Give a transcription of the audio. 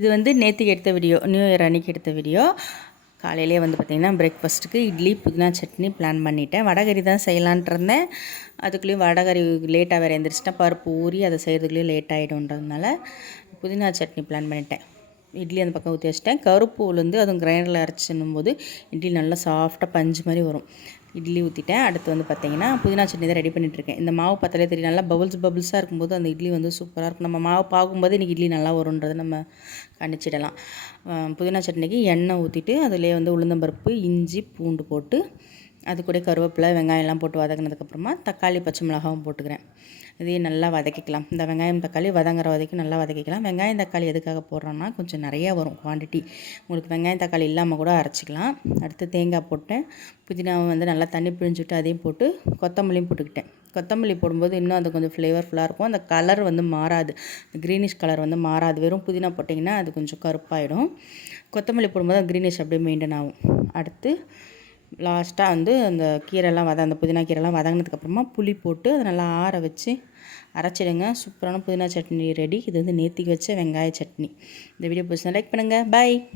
இது வந்து நேற்றுக்கு எடுத்த வீடியோ, நியூ இயர் அன்றைக்கி எடுத்த வீடியோ. காலையிலே வந்து பார்த்திங்கன்னா பிரேக்ஃபாஸ்ட்டுக்கு இட்லி புதினா சட்னி பிளான் பண்ணிட்டேன். வடகறி தான் செய்யலான்ட்டு இருந்தேன். அதுக்குள்ளேயும் வடகறி லேட்டாக வேறு எழுந்திரிச்சிட்டேன். பருப்பு ஊறி அதை செய்கிறதுக்குள்ளேயும் லேட் ஆகிடும்ன்றதுனால புதினா சட்னி பிளான் பண்ணிட்டேன். இட்லி அந்த பக்கம் ஊற்றி வச்சிட்டேன். கருப்பு உளுந்து அதுவும் கிரைண்டரில் அரைச்சின்னும் போது இட்லி நல்லா சாஃப்டாக பஞ்சு மாதிரி வரும். இட்லி ஊற்றிட்டேன். அடுத்து வந்து பார்த்திங்கன்னா புதினா சட்னி தான் ரெடி பண்ணிகிட்ருக்கேன். இந்த மாவு பார்த்தாலே தெரியும், நல்லா பபுள்ஸாக இருக்கும்போது அந்த இட்லி வந்து சூப்பராக இருக்கும். நம்ம மாவு பார்க்கும்போது இன்றைக்கி இட்லி நல்லா வரும்ன்றதை நம்ம கணிச்சிடலாம். புதினா சட்னிக்கு எண்ணெய் ஊற்றிட்டு அதிலே வந்து உளுந்தம்பருப்பு, இஞ்சி, பூண்டு போட்டு அது கூட கருவேப்பிலை, வெங்காயம்லாம் போட்டு வதக்கினதுக்கப்புறமா தக்காளி, பச்சை மிளகாவும் போட்டுக்கிறேன். இதையும் நல்லா வதக்கிக்கலாம். இந்த வெங்காயம் தக்காளி வதங்குற வரைக்கும் நல்லா வதக்கிக்கலாம். வெங்காயம் தக்காளி எதுக்காக போடுறோன்னா கொஞ்சம் நிறையா வரும் குவான்டிட்டி. உங்களுக்கு வெங்காயம் தக்காளி இல்லாமல் கூட அரைச்சிக்கலாம். அடுத்து தேங்காய் போட்டேன். புதினாவை வந்து நல்லா தண்ணி பிழிஞ்சுட்டு அதையும் போட்டு கொத்தமல்லியும் போட்டுக்கிட்டேன். கொத்தமல்லி போடும்போது இன்னும் அது கொஞ்சம் ஃப்ளேவர்ஃபுல்லாக இருக்கும். அந்த கலர் வந்து மாறாது, க்ரீனிஷ் கலர் வந்து மாறாது. வெறும் புதினா போட்டிங்கன்னா அது கொஞ்சம் கருப்பாயிடும். கொத்தமல்லி போடும்போது அந்த க்ரீனிஷ் அப்படியே மெயின்டைன் ஆகும். அடுத்து லாஸ்ட்டாக வந்து அந்த கீரைலாம் அந்த புதினா கீரைலாம் வதங்கினதுக்கப்புறமா புளி போட்டு அதை நல்லா ஆற வச்சு அரைச்சிடுங்க. சூப்பரான புதினா சட்னி ரெடி. இது வந்து நேத்திக்கு வச்ச வெங்காய சட்னி. இந்த வீடியோ பிடிச்சா லைக் பண்ணுங்கள். பாய்.